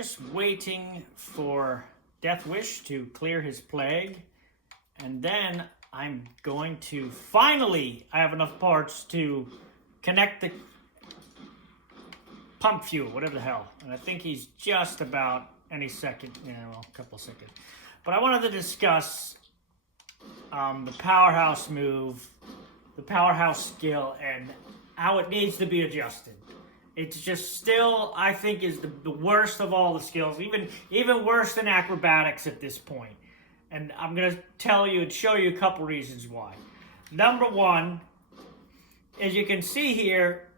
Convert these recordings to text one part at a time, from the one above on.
just waiting for Death Wish to clear his plague. And then I'm going to finally, I have enough parts to connect the pump fuel, whatever the hell. And I think he's just about any second, well, a couple of seconds. But I wanted to discuss the Powerhouse move, the Powerhouse skill, and how it needs to be adjusted. It's just still, I think, is the worst of all the skills, even worse than acrobatics at this point. And I'm going to tell you and show you a couple reasons why. Number one, as you can see here,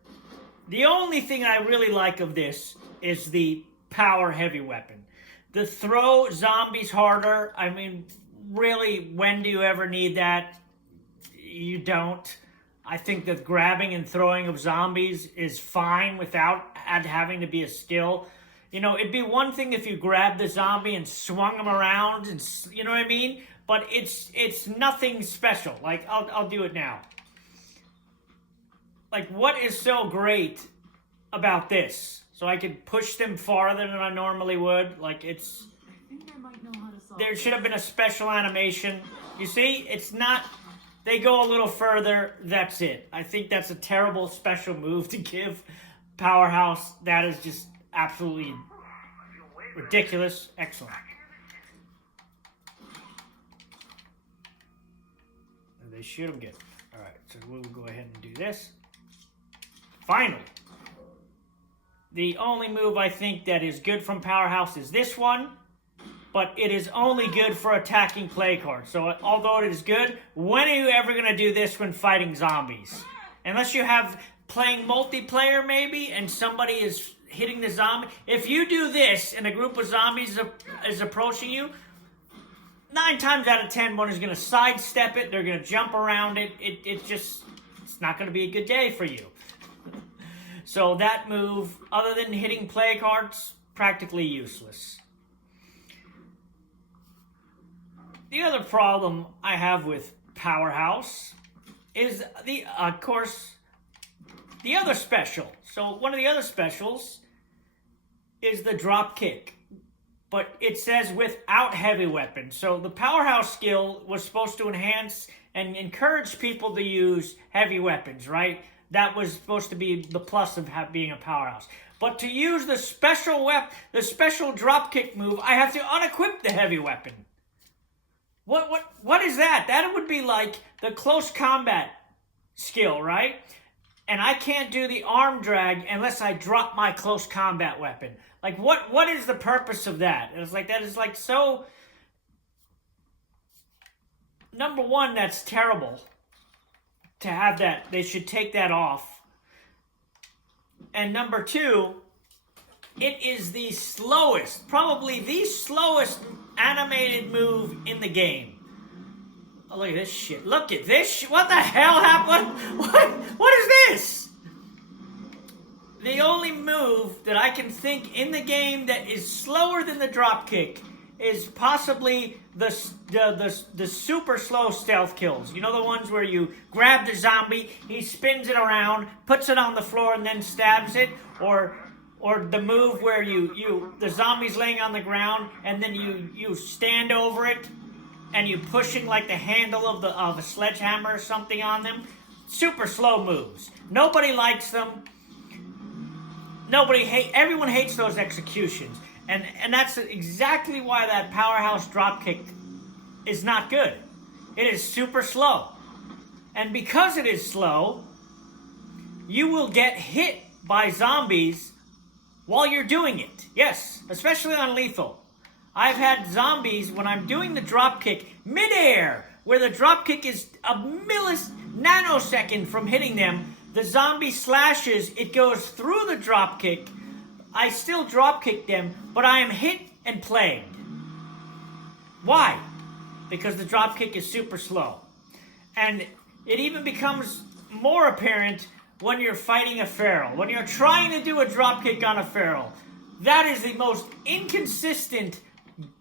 the only thing I really like of this is the power heavy weapon. The throw zombies harder, I mean, really, when do you ever need that? You don't. I think that grabbing and throwing of zombies is fine without having to be a skill. You know, it'd be one thing if you grabbed the zombie and swung him around, and you know what I mean? But it's nothing special. Like, I'll do it now. Like, what is so great about this? So I could push them farther than I normally would. Like, it's... I think I might know how to solve There should have been a special animation. You see? It's not... They go a little further. That's it. I think that's a terrible special move to give Powerhouse. That is just absolutely ridiculous. Excellent. They shoot him good. All right, so we'll go ahead and do this. Finally. The only move I think that is good from Powerhouse is this one, but it is only good for attacking play cards. So although it is good, when are you ever going to do this when fighting zombies? Unless you have playing multiplayer maybe, and somebody is hitting the zombie. If you do this and a group of zombies is approaching you, 9 times out of 10, one is going to sidestep it. They're going to jump around it. It's not going to be a good day for you. So that move, other than hitting play cards, practically useless. The other problem I have with Powerhouse is of course, the other special. So one of the other specials is the drop kick. But it says without heavy weapon. So the Powerhouse skill was supposed to enhance and encourage people to use heavy weapons, right? That was supposed to be the plus of being a Powerhouse. But to use the special drop kick move, I have to unequip the heavy weapon. What is that? That would be like the close combat skill, right? And I can't do the arm drag unless I drop my close combat weapon. Like, what is the purpose of that? It's like, that is like so... Number one, that's terrible to have that. They should take that off. And number two, it is the slowest, probably the slowest animated move in the game. Oh, look at this shit. Look at this shit. What the hell happened? What is this? The only move that I can think in the game that is slower than the drop kick is possibly the super slow stealth kills. You know, the ones where you grab the zombie, he spins it around, puts it on the floor, and then stabs it, or the move where the zombie's laying on the ground and then you stand over it and you pushing like the handle of a sledgehammer or something on them. Super slow moves. Nobody likes them. Everyone hates those executions. And that's exactly why that Powerhouse dropkick is not good. It is super slow. And because it is slow, you will get hit by zombies while you're doing it. Yes, especially on lethal. I've had zombies, when I'm doing the dropkick midair, where the dropkick is a nanosecond from hitting them, the zombie slashes, it goes through the dropkick. I still dropkick them, but I am hit and plagued. Why? Because the dropkick is super slow. And it even becomes more apparent when you're fighting a feral. When you're trying to do a dropkick on a feral. That is the most inconsistent,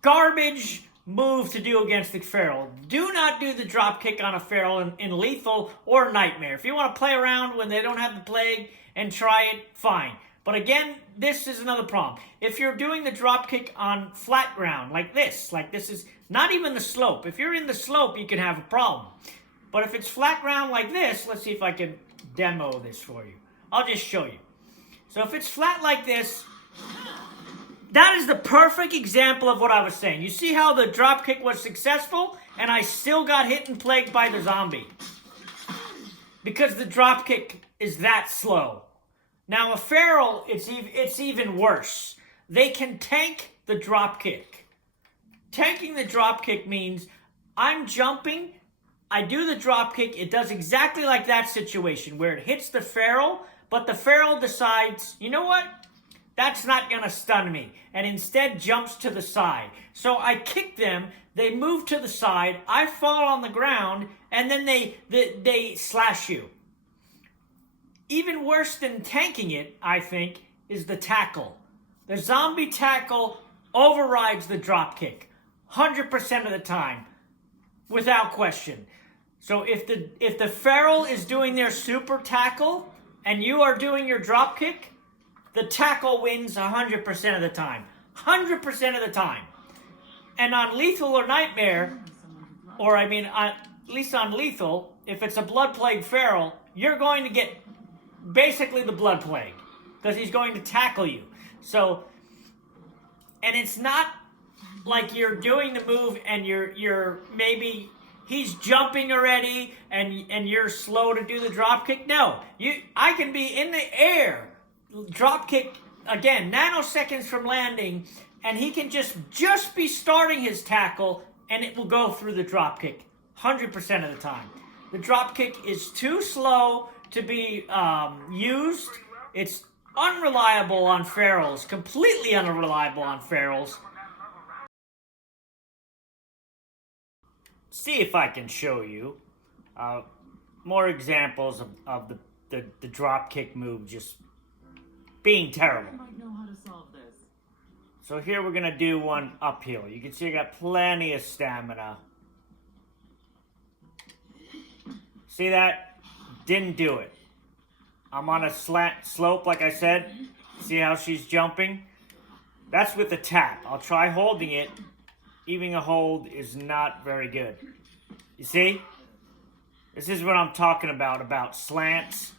garbage move to do against the feral. Do not do the dropkick on a feral in lethal or nightmare. If you want to play around when they don't have the plague and try it, fine. But again, this is another problem. If you're doing the drop kick on flat ground, like this is not even the slope. If you're in the slope, you can have a problem. But if it's flat ground like this, let's see if I can demo this for you. I'll just show you. So if it's flat like this, that is the perfect example of what I was saying. You see how the drop kick was successful, and I still got hit and plagued by the zombie? Because the drop kick is that slow. Now a feral, it's even worse. They can tank the drop kick. Tanking the drop kick means I'm jumping, I do the drop kick, it does exactly like that situation where it hits the feral, but the feral decides, you know what? That's not going to stun me, and instead jumps to the side. So I kick them, they move to the side, I fall on the ground, and then they slash you. Even worse than tanking it, I think, is the tackle. The zombie tackle overrides the drop kick 100% of the time, without question. So if the feral is doing their super tackle and you are doing your drop kick, the tackle wins 100% of the time. 100% of the time. And on Lethal or Nightmare, or I mean, at least on Lethal, if it's a Blood Plague feral, you're going to get basically the Blood Plague, because he's going to tackle you. So, and it's not like you're doing the move and you're maybe he's jumping already and you're slow to do the drop kick. No, I can be in the air, drop kick again, nanoseconds from landing, and he can just be starting his tackle, and it will go through the drop kick 100% of the time. The drop kick is too slow to be used. It's unreliable on ferals, completely unreliable on ferals. See if I can show you more examples of the drop kick move just being terrible. I might know how to solve this. So here we're gonna do one uphill. You can see I got plenty of stamina. See that? Didn't do it. I'm on a slant slope, like I said. See how she's jumping? That's with the tap. I'll try holding it. Even a hold is not very good. You see? This is what I'm talking about slants.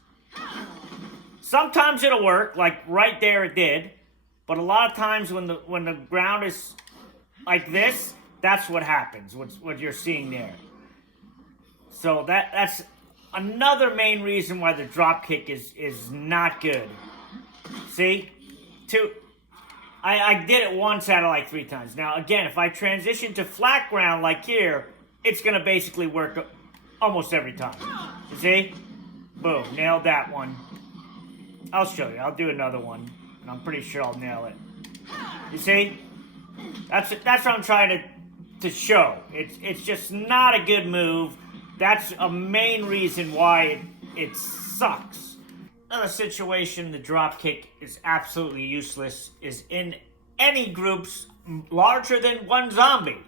Sometimes it'll work, like right there it did. But a lot of times when the ground is like this, that's what happens, what you're seeing there. So that's another main reason why the drop kick is not good. See? I did it once out of like 3 times. Now, again, if I transition to flat ground like here, it's going to basically work almost every time. You see? Boom. Nailed that one. I'll show you. I'll do another one, and I'm pretty sure I'll nail it. You see? That's what I'm trying to show. It's just not a good move. That's a main reason why it sucks. Another situation the drop kick is absolutely useless is in any groups larger than 1 zombie.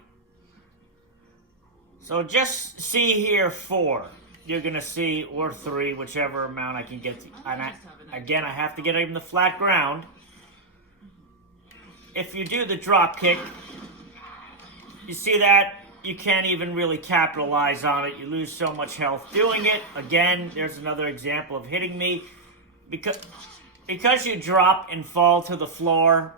So just see here 4. You're going to see, or 3, whichever amount I can get to. And again, I have to get even the flat ground. If you do the drop kick, you see that? You can't even really capitalize on it. You lose so much health doing it. Again, there's another example of hitting me. Because you drop and fall to the floor,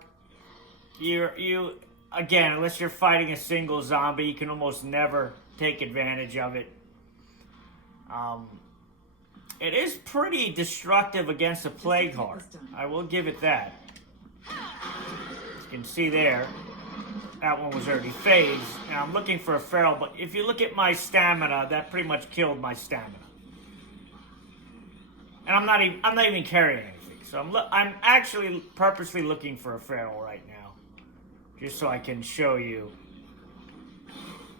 you again, unless you're fighting a single zombie, you can almost never take advantage of it. It is pretty destructive against a plague heart. I will give it that. You can see there, that one was already phased. Now I'm looking for a feral, but if you look at my stamina, that pretty much killed my stamina. And I'm not even carrying anything. So I'm actually purposely looking for a feral right now, just so I can show you.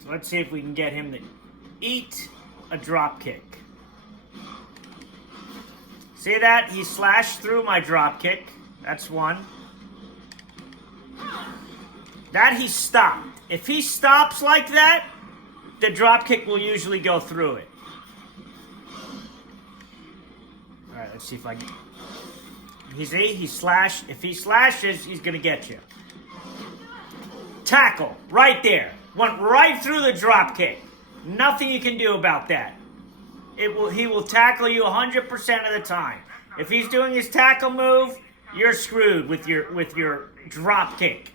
So let's see if we can get him to eat a drop kick. See that? He slashed through my drop kick. That's one. That he stopped. If he stops like that, the drop kick will usually go through it. Alright, let's see if I can He slash. If he slashes, he's gonna get you. Tackle right there. Went right through the drop kick. Nothing you can do about that. He will tackle you 100% of the time. If he's doing his tackle move, you're screwed with your drop kick.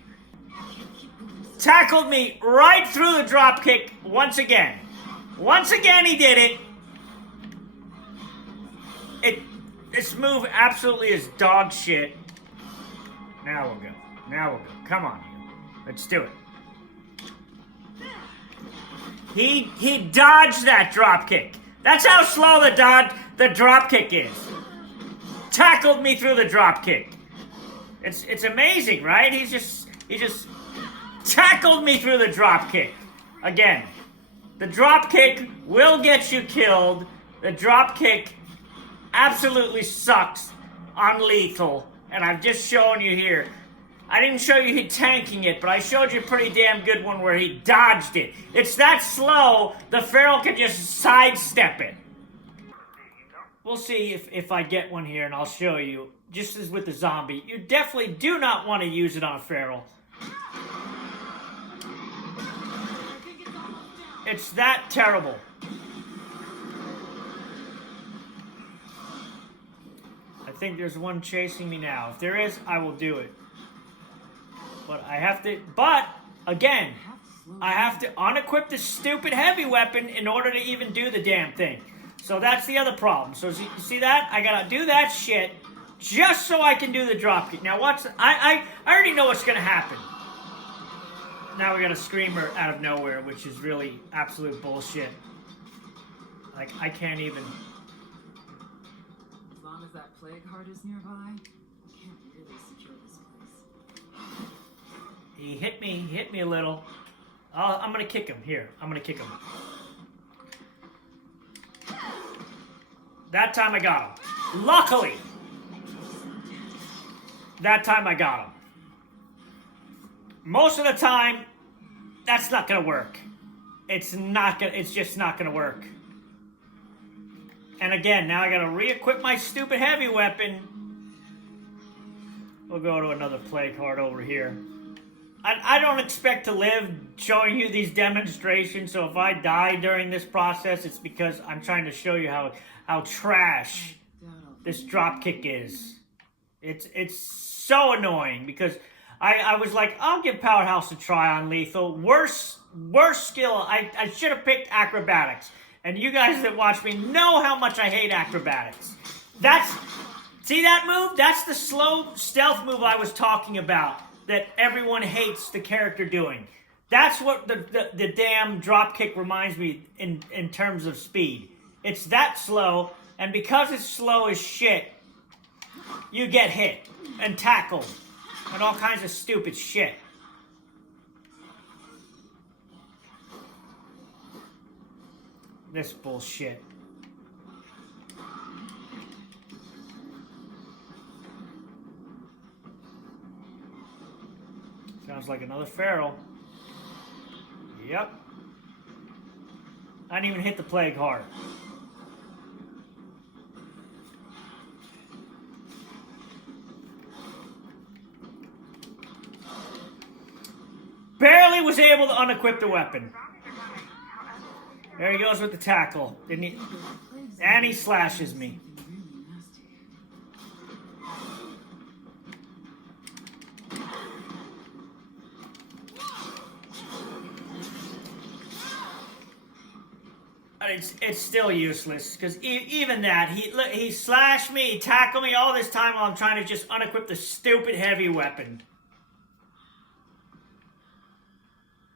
Tackled me right through the drop kick once again. Once again he did it. This move absolutely is dog shit. Now we'll go. Now we'll go. Come on. Let's do it. He dodged that drop kick. That's how slow the drop kick is. Tackled me through the drop kick. It's amazing, right? He just tackled me through the drop kick. Again, the drop kick will get you killed. The drop kick absolutely sucks on lethal, and I've just shown you here. I didn't show you he tanking it, but I showed you a pretty damn good one where he dodged it. It's that slow, the Feral can just sidestep it. We'll see if I get one here, and I'll show you. Just as with the zombie, you definitely do not want to use it on a Feral. It's that terrible. I think there's one chasing me now. If there is, I will do it. But again, I have to unequip the stupid heavy weapon in order to even do the damn thing. So that's the other problem. So you see that? I gotta do that shit just so I can do the dropkick. Now I already know what's gonna happen. Now we got a screamer out of nowhere, which is really absolute bullshit. Like, I can't even... As long as that plague heart is nearby, we can't really secure this place. He hit me a little. I'm gonna kick him. Here, I'm gonna kick him. That time I got him. Luckily, that time I got him. Most of the time, that's not gonna work. It's just not gonna work. And again, now I gotta re-equip my stupid heavy weapon. We'll go to another plague heart over here. I don't expect to live showing you these demonstrations, so if I die during this process, it's because I'm trying to show you how trash this dropkick is. It's so annoying because I was like, I'll give Powerhouse a try on lethal. Worst skill. I should have picked acrobatics. And you guys that watch me know how much I hate acrobatics. See that move? That's the slow stealth move I was talking about that everyone hates the character doing. That's what the damn dropkick reminds me in terms of speed. It's that slow, and because it's slow as shit, you get hit and tackled and all kinds of stupid shit. This bullshit. Sounds like another Feral. Yep. I didn't even hit the plague heart. Barely was able to unequip the weapon. There he goes with the tackle. And he slashes me. It's still useless because even that he slashed me, he tackled me all this time while I'm trying to just unequip the stupid heavy weapon.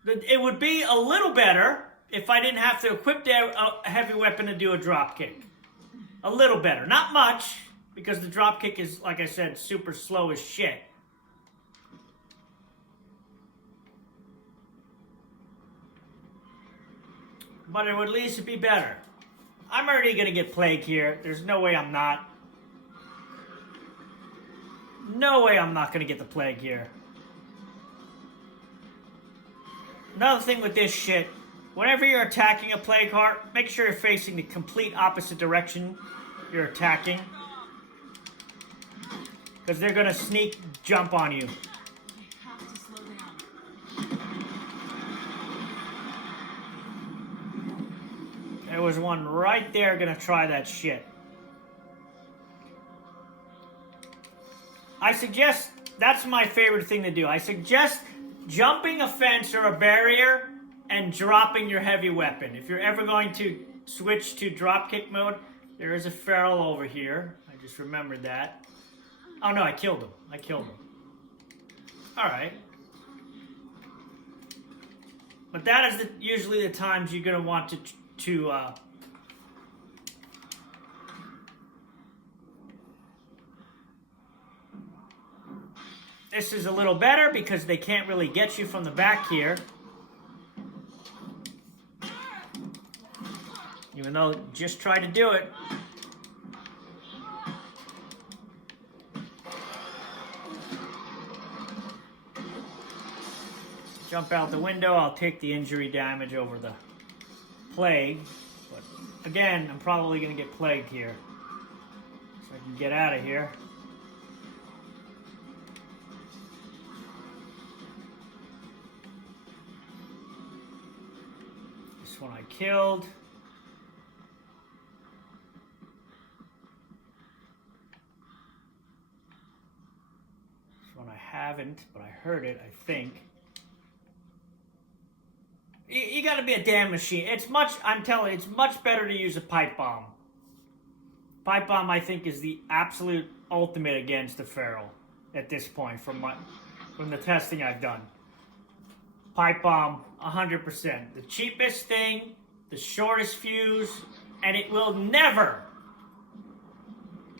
It would be a little better if I didn't have to equip the heavy weapon to do a drop kick. A little better, not much, because the drop kick is, like I said, super slow as shit. But it would at least be better. I'm already going to get plague here. There's no way I'm not. No way I'm not going to get the plague here. Another thing with this shit, whenever you're attacking a plague heart, make sure you're facing the complete opposite direction you're attacking. Because they're going to sneak jump on you. I have to slow down. There was one right there going to try that shit. I suggest, that's my favorite thing to do. I suggest jumping a fence or a barrier and dropping your heavy weapon. If you're ever going to switch to dropkick mode, there is a feral over here. I just remembered that. Oh no, I killed him. I killed him. Alright. But that is usually the times you're going to want to this is a little better because they can't really get you from the back here. Even though, just try to do it. Jump out the window, I'll take the injury damage over the plague. But again, I'm probably going to get plagued here. So I can get out of here. This one I killed. This one I haven't, but I heard it, I think. You gotta be a damn machine. I'm telling you, it's much better to use a pipe bomb. Pipe bomb, I think, is the absolute ultimate against the feral at this point from the testing I've done. Pipe bomb, 100%. The cheapest thing, the shortest fuse, and it will never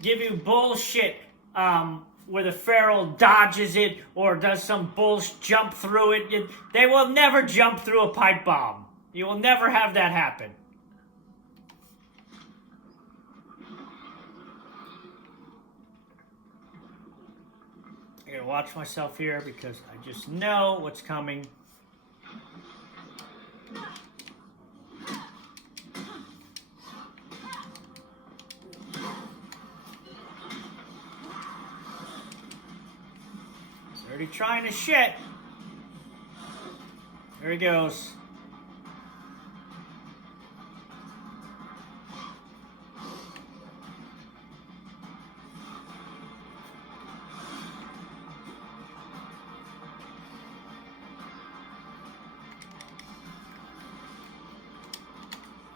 give you bullshit where the feral dodges it or does some bullshit jump through it. They will never jump through a pipe bomb. You will never have that happen. I gotta watch myself here because I just know what's coming. Already trying to shit. There he goes.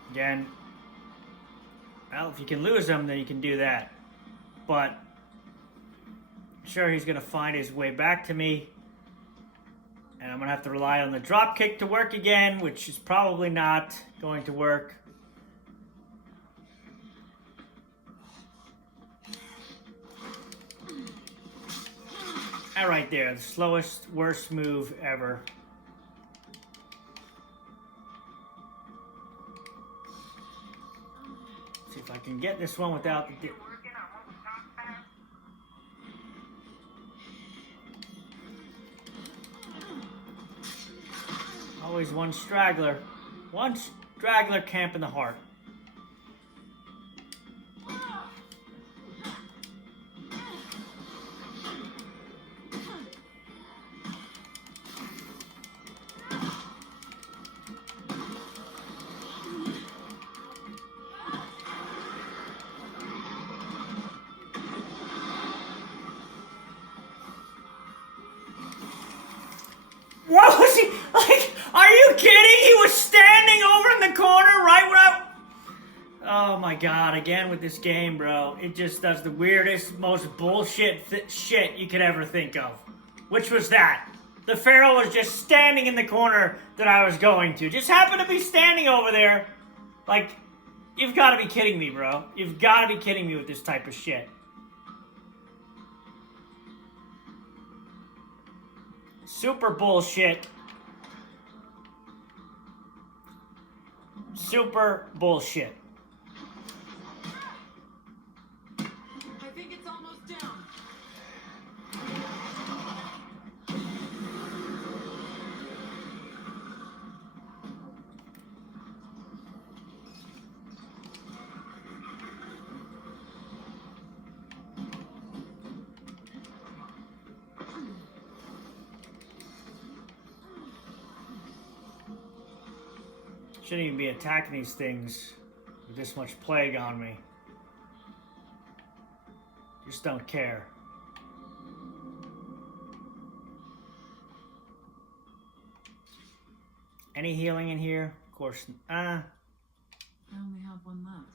Again, well, if you can lose him, then you can do that. But sure, he's going to find his way back to me. And I'm going to have to rely on the drop kick to work again, which is probably not going to work. That right there, the slowest, worst move ever. See if I can get this one without the... Always one straggler. One straggler camp in the heart. What was he like? Are you kidding? He was standing over in the corner right when oh my god, again with this game, bro. It just does the weirdest, most bullshit shit you could ever think of. Which was that. The feral was just standing in the corner that I was going to. Just happened to be standing over there. Like, you've got to be kidding me, bro. You've got to be kidding me with this type of shit. Super bullshit. Super bullshit. I think it's almost down. Shouldn't even be attacking these things with this much plague on me. Just don't care. Any healing in here? Of course. I only have one left.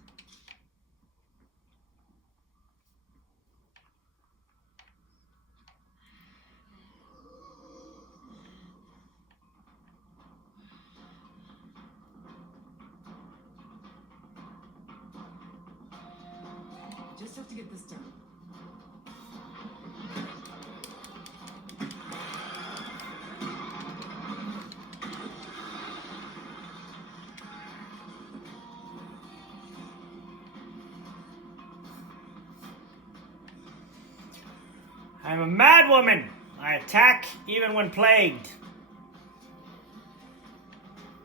Just have to get this done. I'm a mad woman. I attack even when plagued.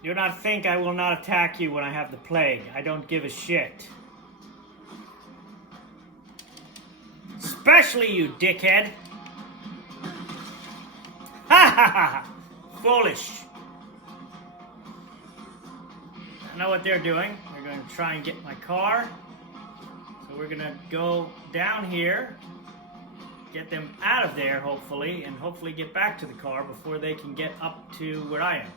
Do not think I will not attack you when I have the plague. I don't give a shit. Especially you, dickhead. Ha ha ha! Foolish. I know what they're doing. They're going to try and get my car. So we're going to go down here. Get them out of there, hopefully. And hopefully get back to the car before they can get up to where I am.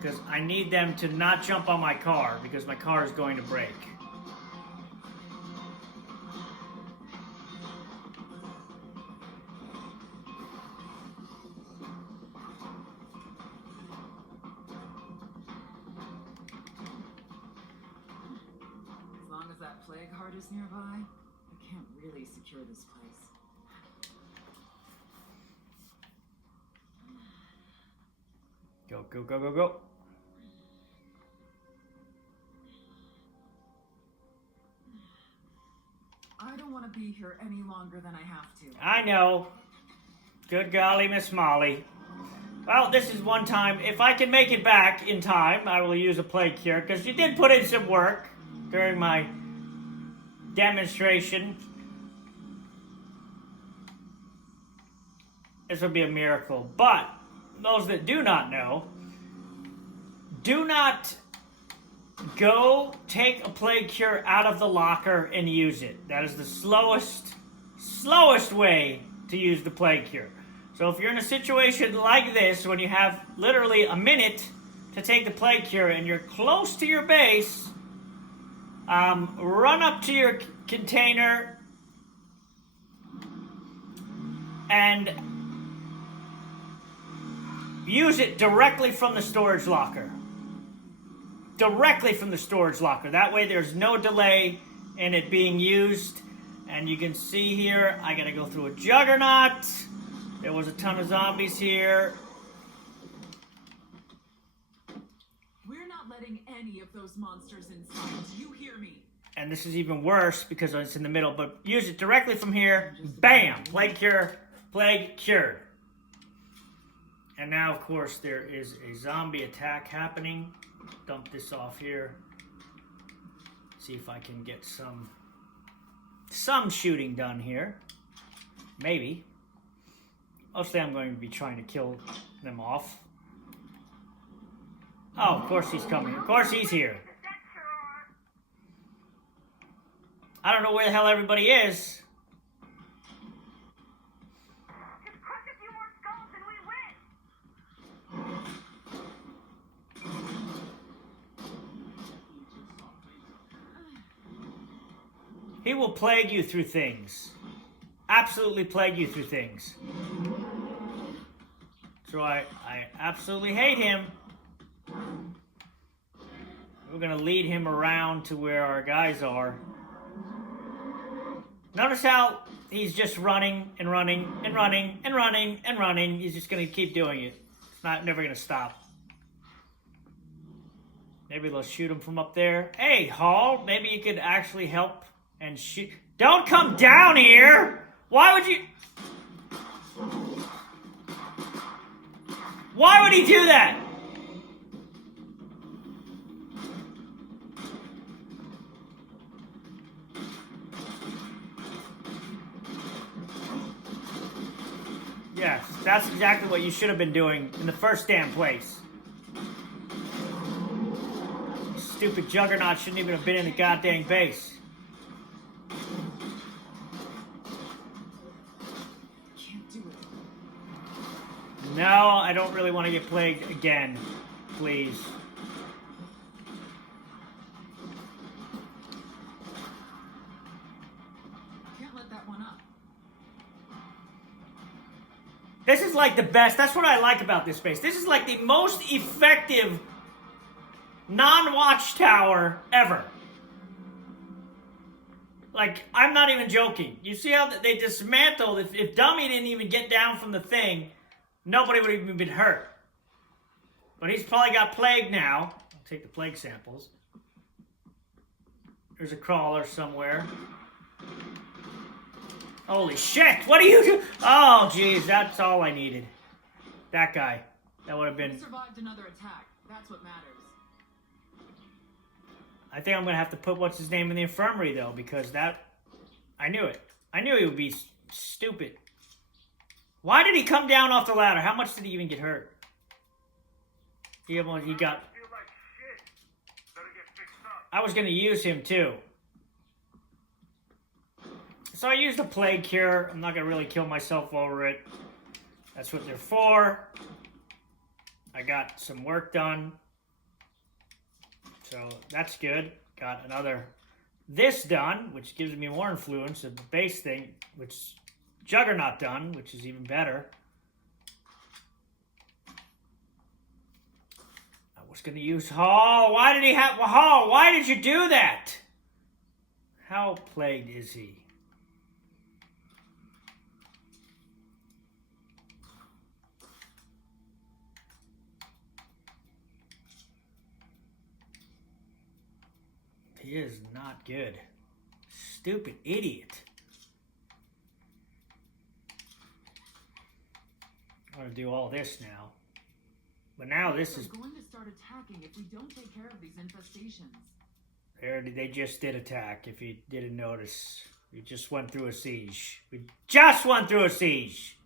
Because I need them to not jump on my car, because my car is going to break. As long as that plague heart is nearby, I can't really secure this place. Go, go, go, go, go. I don't want to be here any longer than I have to. I know. Good golly, Miss Molly. Well, this is one time. If I can make it back in time, I will use a plague cure, because you did put in some work during my demonstration. This would be a miracle. But those that do not know, do not go take a plague cure out of the locker and use it. That is the slowest way to use the plague cure. So if you're in a situation like this, when you have literally a minute to take the plague cure and you're close to your base, run up to your container and use it directly from the storage locker. Directly from the storage locker. That way there's no delay in it being used. And you can see here, I gotta go through a juggernaut. There was a ton of zombies here. We're not letting any of those monsters inside. Do you hear me? And this is even worse because it's in the middle, but use it directly from here. Bam! Plague cure. Plague cured. And now, of course, there is a zombie attack happening. Dump this off here. See if I can get some shooting done here. Maybe. Mostly I'm going to be trying to kill them off. Oh, of course he's coming. Of course he's here. I don't know where the hell everybody is. He will plague you through things. Absolutely plague you through things. So I absolutely hate him. We're going to lead him around to where our guys are. Notice how he's just running and running and running and running and running. He's just going to keep doing it. It's never going to stop. Maybe they'll shoot him from up there. Hey, Hall, maybe you could actually help and shoot. Don't come down here! Why would you... Why would he do that? Yes, that's exactly what you should have been doing in the first damn place. Stupid juggernaut shouldn't even have been in the goddamn base. Can't do it. No, I don't really want to get plagued again. Please. Can't let that one up. This is like the best. That's what I like about this base. This is like the most effective non-watchtower ever. Like, I'm not even joking. You see how they dismantled? If Dummy didn't even get down from the thing, nobody would have even been hurt. But he's probably got plague now. I'll take the plague samples. There's a crawler somewhere. Holy shit! What are you doing? Oh, jeez, that's all I needed. That guy. That would have We been... survived another attack. That's what matters. I think I'm going to have to put what's his name in the infirmary, though, because that... I knew it. I knew he would be stupid. Why did he come down off the ladder? How much did he even get hurt? He got... I was going to use him, too. So I used a plague cure. I'm not going to really kill myself over it. That's what they're for. I got some work done. So that's good. Got another this done, which gives me more influence of the base thing, which Juggernaut done, which is even better. I was going to use Hall. Why did he have Hall? Why did you do that? How plagued is he? He is not good. Stupid idiot. I'm going to do all this now. But now this is... They're going to start attacking if we don't take care of these infestations. They just did attack, if you didn't notice. We just went through a siege. We just went through a siege.